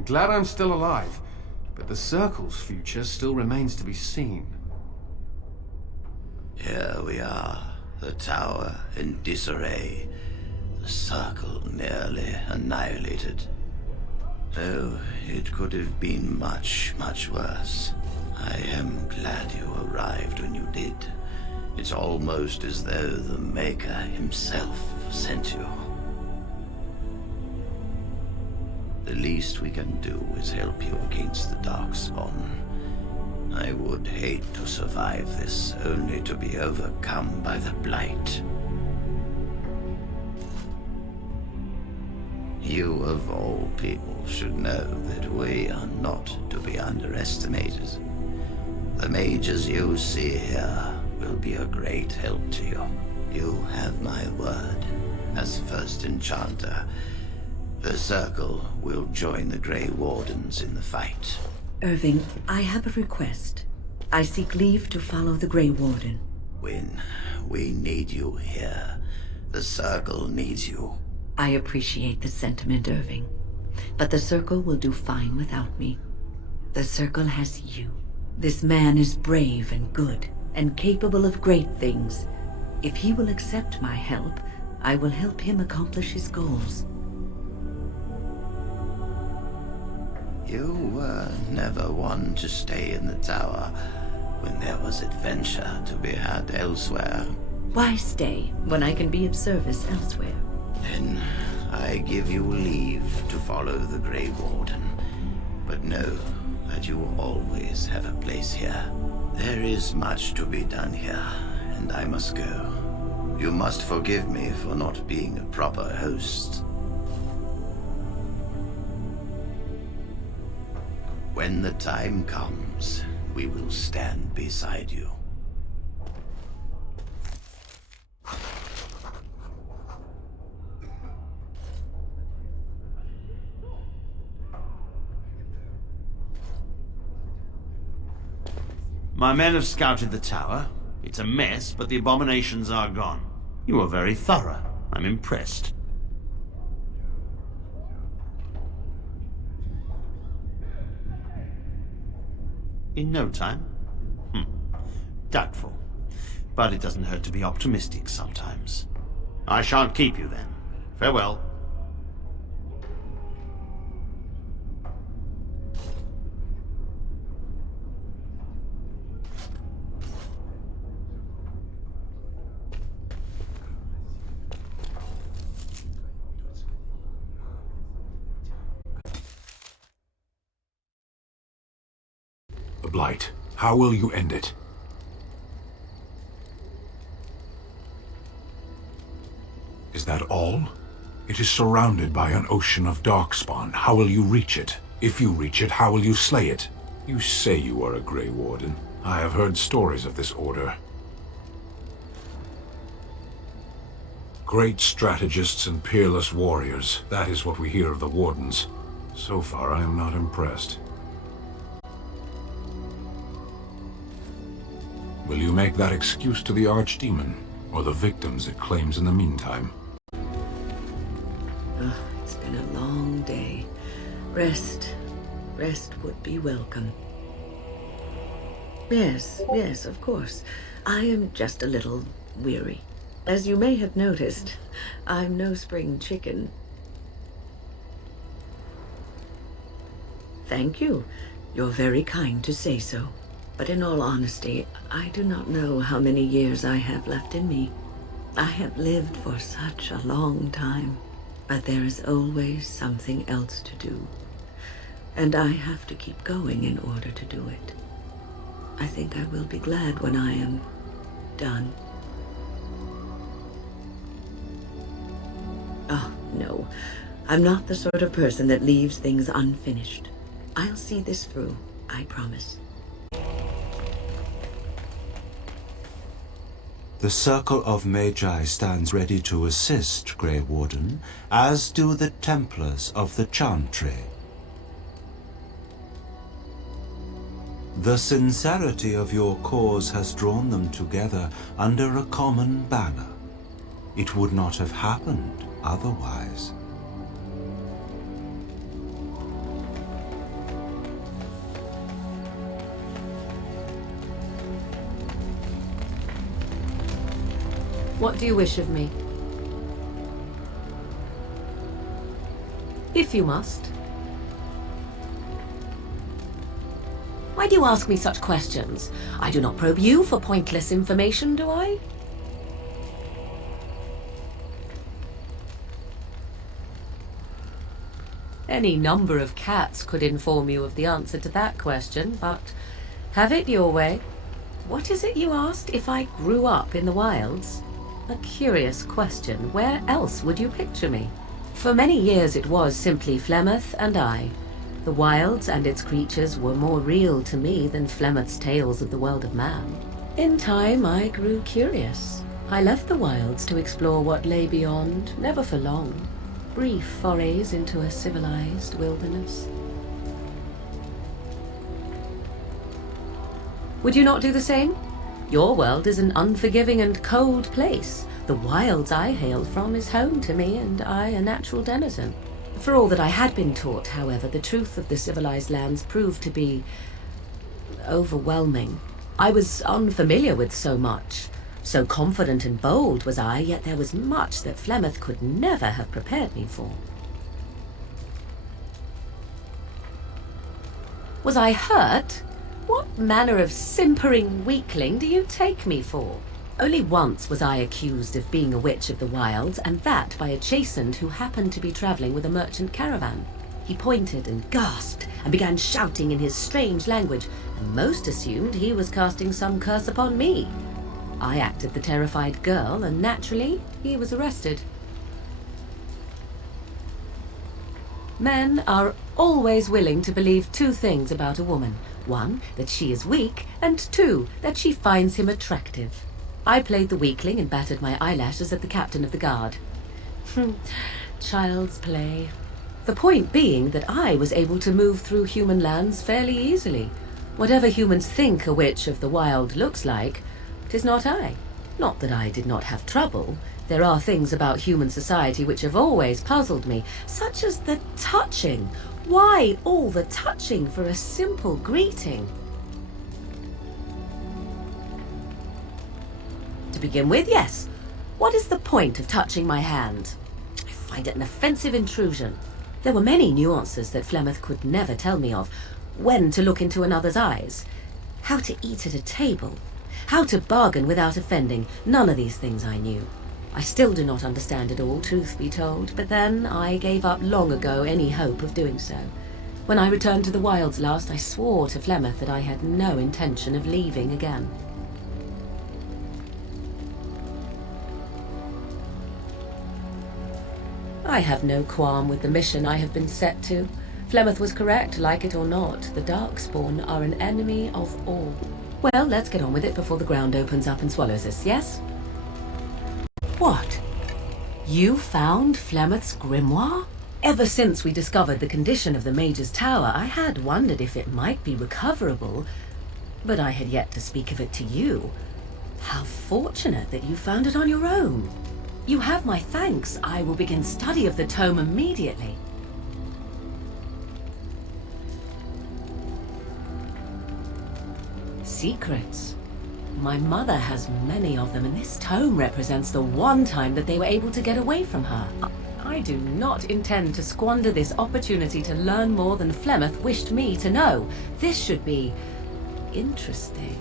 I'm glad I'm still alive, but the Circle's future still remains to be seen. Here we are, the tower in disarray, the Circle nearly annihilated. Though it could have been much, much worse. I am glad you arrived when you did. It's almost as though the Maker himself sent you. The least we can do is help you against the Darkspawn. I would hate to survive this, only to be overcome by the Blight. You, of all people, should know that we are not to be underestimated. The mages you see here will be a great help to you. You have my word. As first enchanter, the Circle will join the Grey Wardens in the fight. Irving, I have a request. I seek leave to follow the Grey Warden. When we need you here, the Circle needs you. I appreciate the sentiment, Irving. But the Circle will do fine without me. The Circle has you. This man is brave and good, and capable of great things. If he will accept my help, I will help him accomplish his goals. You were never one to stay in the tower when there was adventure to be had elsewhere. Why stay when I can be of service elsewhere? Then I give you leave to follow the Grey Warden. But know that you will always have a place here. There is much to be done here, and I must go. You must forgive me for not being a proper host. When the time comes, we will stand beside you. My men have scouted the tower. It's a mess, but the abominations are gone. You are very thorough. I'm impressed. In no time? Doubtful. But it doesn't hurt to be optimistic sometimes. I shan't keep you then. Farewell. The Blight. How will you end it? Is that all? It is surrounded by an ocean of Darkspawn. How will you reach it? If you reach it, how will you slay it? You say you are a Grey Warden. I have heard stories of this order. Great strategists and peerless warriors. That is what we hear of the Wardens. So far, I am not impressed. Will you make that excuse to the Archdemon, or the victims it claims in the meantime? It's been a long day. Rest would be welcome. Yes, of course. I am just a little weary. As you may have noticed, I'm no spring chicken. Thank you. You're very kind to say so. But in all honesty, I do not know how many years I have left in me. I have lived for such a long time, but there is always something else to do. And I have to keep going in order to do it. I think I will be glad when I am done. Oh, no. I'm not the sort of person that leaves things unfinished. I'll see this through, I promise. The Circle of Magi stands ready to assist, Grey Warden, as do the Templars of the Chantry. The sincerity of your cause has drawn them together under a common banner. It would not have happened otherwise. What do you wish of me? If you must. Why do you ask me such questions? I do not probe you for pointless information, do I? Any number of cats could inform you of the answer to that question, but have it your way. What is it you asked? If I grew up in the wilds? A curious question. Where else would you picture me? For many years it was simply Flemeth and I. The wilds and its creatures were more real to me than Flemeth's tales of the world of man. In time I grew curious. I left the wilds to explore what lay beyond, never for long. Brief forays into a civilized wilderness. Would you not do the same? Your world is an unforgiving and cold place. The wilds I hail from is home to me, and I a natural denizen. For all that I had been taught, however, the truth of the civilized lands proved to be overwhelming. I was unfamiliar with so much. So confident and bold was I, yet there was much that Flemeth could never have prepared me for. Was I hurt? What manner of simpering weakling do you take me for? Only once was I accused of being a witch of the wilds, and that by a chastened who happened to be traveling with a merchant caravan. He pointed and gasped and began shouting in his strange language, and most assumed he was casting some curse upon me. I acted the terrified girl, and naturally, he was arrested. Men are always willing to believe two things about a woman. One, that she is weak, and two, that she finds him attractive. I played the weakling and battered my eyelashes at the captain of the guard. Child's play. The point being that I was able to move through human lands fairly easily. Whatever humans think a witch of the wild looks like, 'tis not I. Not that I did not have trouble. There are things about human society which have always puzzled me, such as the touching. Why all the touching for a simple greeting? To begin with, yes. What is the point of touching my hand? I find it an offensive intrusion. There were many nuances that Flemeth could never tell me of. When to look into another's eyes. How to eat at a table. How to bargain without offending. None of these things I knew. I still do not understand it all, truth be told, but then I gave up long ago any hope of doing so. When I returned to the wilds last, I swore to Flemeth that I had no intention of leaving again. I have no qualm with the mission I have been set to. Flemeth was correct, like it or not. The Darkspawn are an enemy of all. Well, let's get on with it before the ground opens up and swallows us, yes? What? You found Flemeth's grimoire? Ever since we discovered the condition of the Mage's Tower, I had wondered if it might be recoverable, but I had yet to speak of it to you. How fortunate that you found it on your own. You have my thanks. I will begin study of the tome immediately. Secrets. My mother has many of them, and this tome represents the one time that they were able to get away from her. I do not intend to squander this opportunity to learn more than Flemeth wished me to know. This should be interesting.